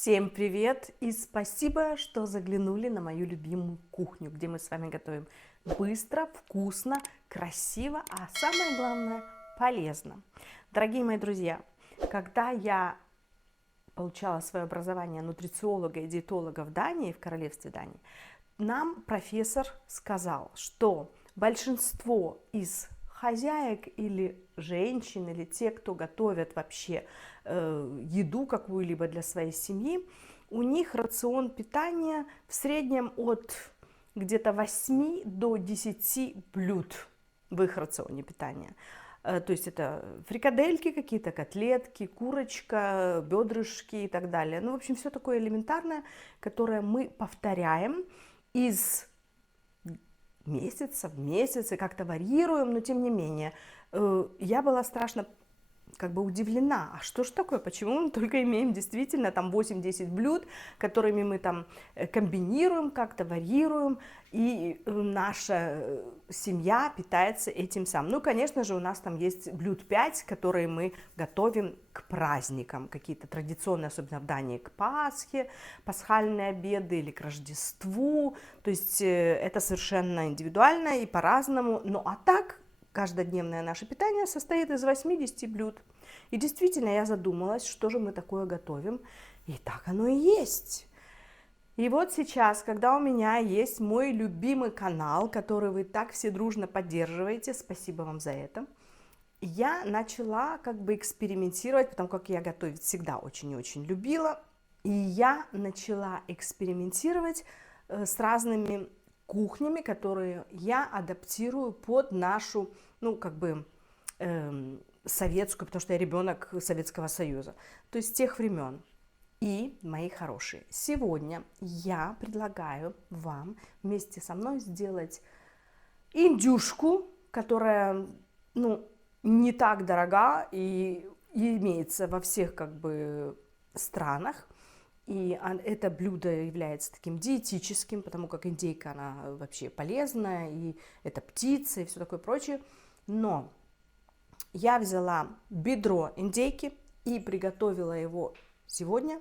Всем привет и спасибо, что заглянули на мою любимую кухню, где мы с вами готовим быстро, вкусно, красиво, а самое главное полезно. Дорогие мои друзья, когда я получала свое образование нутрициолога и диетолога в Дании, в королевстве Дании, нам профессор сказал, что большинство из хозяек или женщин, или те, кто готовят вообще еду какую-либо для своей семьи, у них рацион питания в среднем от где-то 8 до 10 блюд в их рационе питания. То есть это фрикадельки какие-то, котлетки, курочка, бедрышки и так далее. Ну, в общем, все такое элементарное, которое мы повторяем из месяца в месяц и как-то варьируем, но тем не менее. Я была страшно удивлена, а что ж такое, почему мы только имеем действительно там 8-10 блюд, которыми мы там комбинируем, как-то варьируем, и наша семья питается этим самым. Ну, конечно же, у нас там есть блюд 5, которые мы готовим к праздникам, какие-то традиционные, особенно в Дании, к Пасхе, пасхальные обеды или к Рождеству, то есть это совершенно индивидуально и по-разному, ну а так каждодневное наше питание состоит из 80 блюд. И действительно, я задумалась, что же мы такое готовим. И так оно и есть. И вот сейчас, когда у меня есть мой любимый канал, который вы так все дружно поддерживаете, спасибо вам за это, я начала экспериментировать, потому как я готовить всегда очень и очень любила. И я начала экспериментировать с разными кухнями, которые я адаптирую под нашу, советскую, потому что я ребенок Советского Союза, то есть тех времен. И, мои хорошие, сегодня я предлагаю вам вместе со мной сделать индюшку, которая, не так дорога и имеется во всех странах. И это блюдо является таким диетическим, потому как индейка, она вообще полезная, и это птица, и все такое прочее. Но я взяла бедро индейки и приготовила его сегодня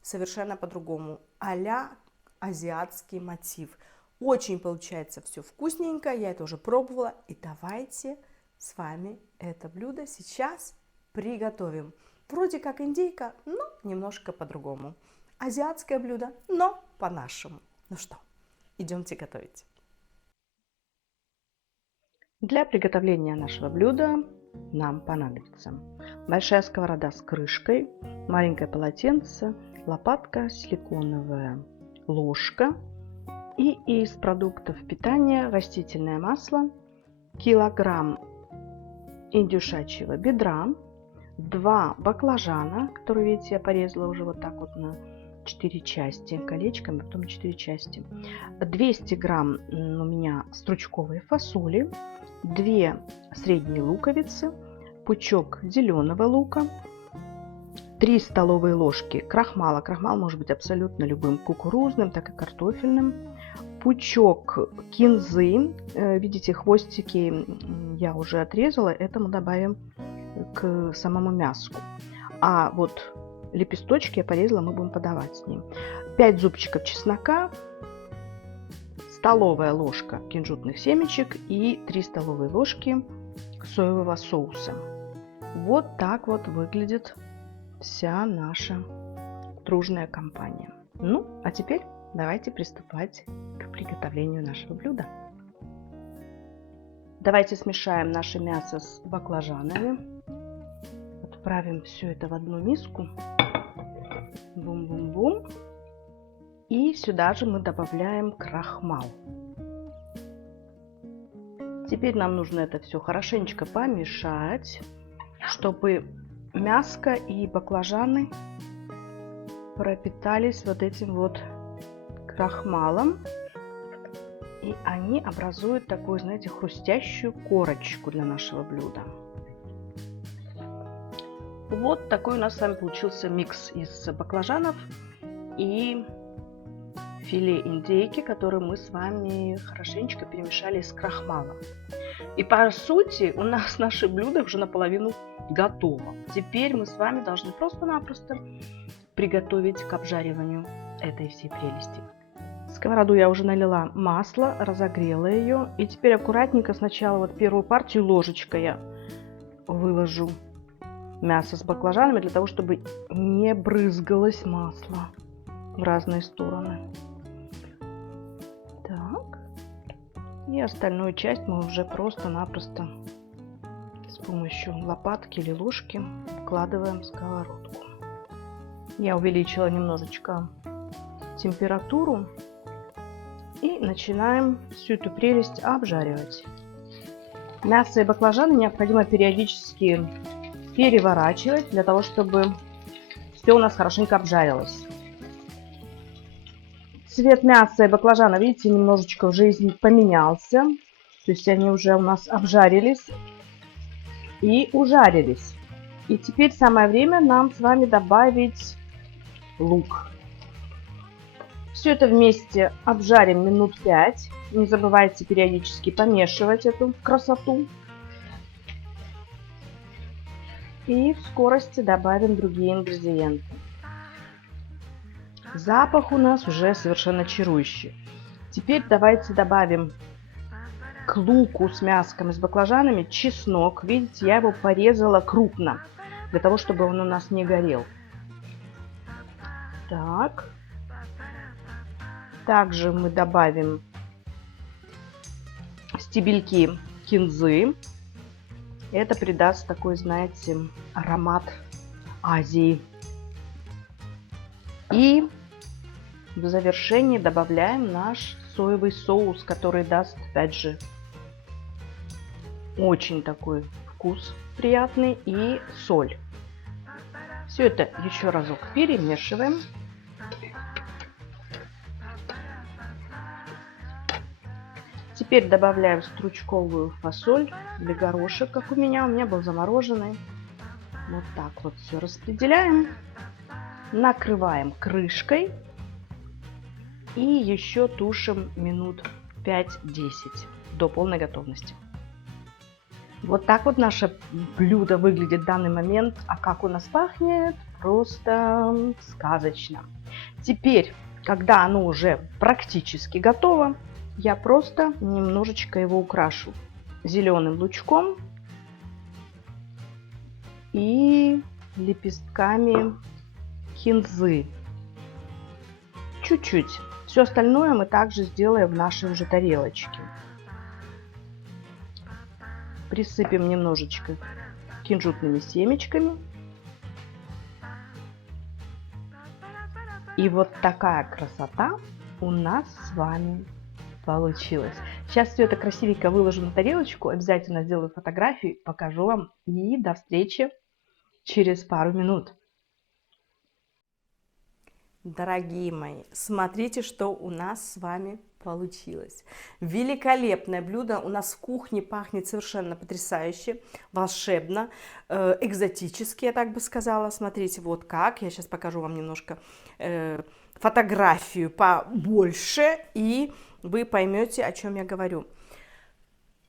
совершенно по-другому, а-ля азиатский мотив. Очень получается все вкусненько, я это уже пробовала, и давайте с вами это блюдо сейчас приготовим. Вроде как индейка, но немножко по-другому. Азиатское блюдо, но по-нашему. Ну что, идемте готовить. Для приготовления нашего блюда нам понадобится большая сковорода с крышкой, маленькое полотенце, лопатка, силиконовая ложка и из продуктов питания растительное масло, килограмм индюшачьего бедра, 2 баклажана, которые, видите, я порезала уже вот так вот на 4 части колечками, потом 4 части, 200 грамм у меня стручковой фасоли, 2 средние луковицы, пучок зеленого лука, 3 столовые ложки крахмала. Крахмал может быть абсолютно любым, кукурузным, так и картофельным. Пучок кинзы, видите, хвостики я уже отрезала, это мы добавим к самому мясу. А вот лепесточки я порезала, мы будем подавать с ним. 5 зубчиков чеснока, столовая ложка кунжутных семечек и 3 столовые ложки соевого соуса. Вот так вот выглядит вся наша дружная компания. Ну, а теперь давайте приступать к приготовлению нашего блюда. Давайте смешаем наше мясо с баклажанами. Отправим все это в одну миску. Бум-бум-бум. И сюда же мы добавляем крахмал. Теперь нам нужно это все хорошенечко помешать, чтобы мяско и баклажаны пропитались вот этим вот крахмалом. И они образуют такую, знаете, хрустящую корочку для нашего блюда. Вот такой у нас с вами получился микс из баклажанов и филе индейки, который мы с вами хорошенечко перемешали с крахмалом. И по сути у нас наше блюдо уже наполовину готово. Теперь мы с вами должны просто-напросто приготовить к обжариванию этой всей прелести. В сковороду я уже налила масло, разогрела ее. И теперь аккуратненько сначала вот первую партию ложечкой я выложу мясо с баклажанами, для того, чтобы не брызгалось масло в разные стороны. Так. И остальную часть мы уже просто-напросто с помощью лопатки или ложки вкладываем в сковородку. Я увеличила немножечко температуру. И начинаем всю эту прелесть обжаривать. Мясо и баклажаны необходимо периодически переворачивать, для того, чтобы все у нас хорошенько обжарилось. Цвет мяса и баклажана, видите, немножечко уже поменялся. То есть они уже у нас обжарились и ужарились. И теперь самое время нам с вами добавить лук. Все это вместе обжарим минут 5. Не забывайте периодически помешивать эту красоту. И в скорости добавим другие ингредиенты. Запах у нас уже совершенно чарующий. Теперь давайте добавим к луку с мяском и с баклажанами чеснок. Видите, я его порезала крупно, для того, чтобы он у нас не горел. Так. Также мы добавим стебельки кинзы. Это придаст такой, знаете, аромат Азии. И в завершении добавляем наш соевый соус, который даст, опять же, очень такой вкус приятный, и соль. Все это еще разок перемешиваем. Теперь добавляем стручковую фасоль или горошек, как у меня был замороженный. Вот так вот все распределяем. Накрываем крышкой и еще тушим минут 5-10 до полной готовности. Вот так вот наше блюдо выглядит в данный момент. А как у нас пахнет? Просто сказочно. Теперь, когда оно уже практически готово, я просто немножечко его украшу зеленым лучком и лепестками кинзы. Чуть-чуть. Все остальное мы также сделаем в нашей уже тарелочке. Присыпем немножечко кунжутными семечками. И вот такая красота у нас с вами получилось. Сейчас все это красивенько выложу на тарелочку. Обязательно сделаю фотографии, покажу вам. И до встречи через пару минут. Дорогие мои, смотрите, что у нас с вами получилось. Великолепное блюдо. У нас в кухне пахнет совершенно потрясающе, волшебно, экзотически, я так бы сказала. Смотрите, вот как. Я сейчас покажу вам немножко фотографию побольше, и вы поймете, о чем я говорю.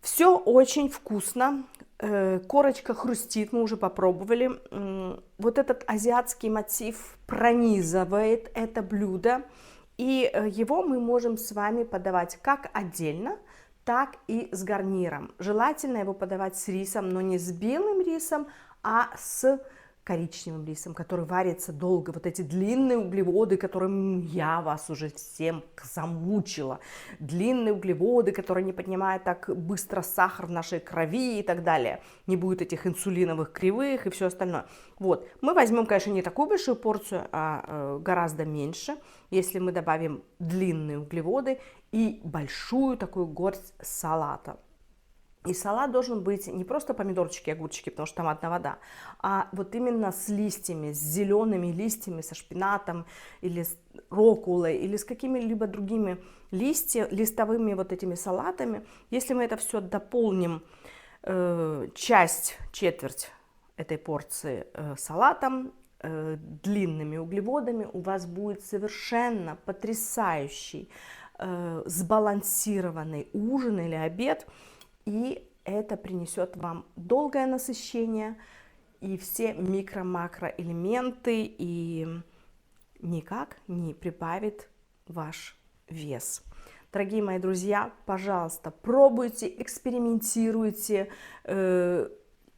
Все очень вкусно. Корочка хрустит, мы уже попробовали. Вот этот азиатский мотив пронизывает это блюдо. И его мы можем с вами подавать как отдельно, так и с гарниром. Желательно его подавать с рисом, но не с белым рисом, а с коричневым рисом, который варится долго. Вот эти длинные углеводы, которыми я вас уже всем замучила. Длинные углеводы, которые не поднимают так быстро сахар в нашей крови и так далее. Не будет этих инсулиновых кривых и все остальное. Вот. Мы возьмем, конечно, не такую большую порцию, а гораздо меньше, если мы добавим длинные углеводы и большую такую горсть салата. И салат должен быть не просто помидорчики, огурчики, потому что там одна вода, а вот именно с листьями, с зелеными листьями, со шпинатом или с рукколой, или с какими-либо другими листовыми вот этими салатами. Если мы это все дополним, четверть этой порции салатом, длинными углеводами, у вас будет совершенно потрясающий, сбалансированный ужин или обед. И это принесет вам долгое насыщение, и все микро-макроэлементы, и никак не прибавит ваш вес. Дорогие мои друзья, пожалуйста, пробуйте, экспериментируйте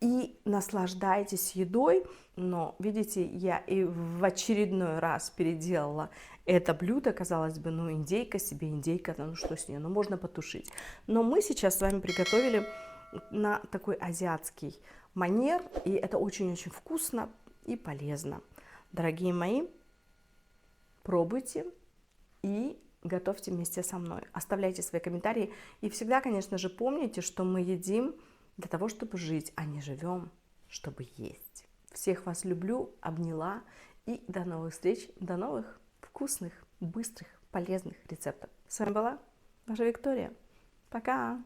и наслаждайтесь едой. Но, видите, я и в очередной раз переделала это блюдо. Казалось бы, ну индейка себе, индейка, ну что с ней, ну можно потушить. Но мы сейчас с вами приготовили на такой азиатский манер, и это очень-очень вкусно и полезно. Дорогие мои, пробуйте и готовьте вместе со мной. Оставляйте свои комментарии. И всегда, конечно же, помните, что мы едим для того, чтобы жить, а не живем, чтобы есть. Всех вас люблю, обняла. И до новых встреч, до новых вкусных, быстрых, полезных рецептов. С вами была ваша Виктория. Пока!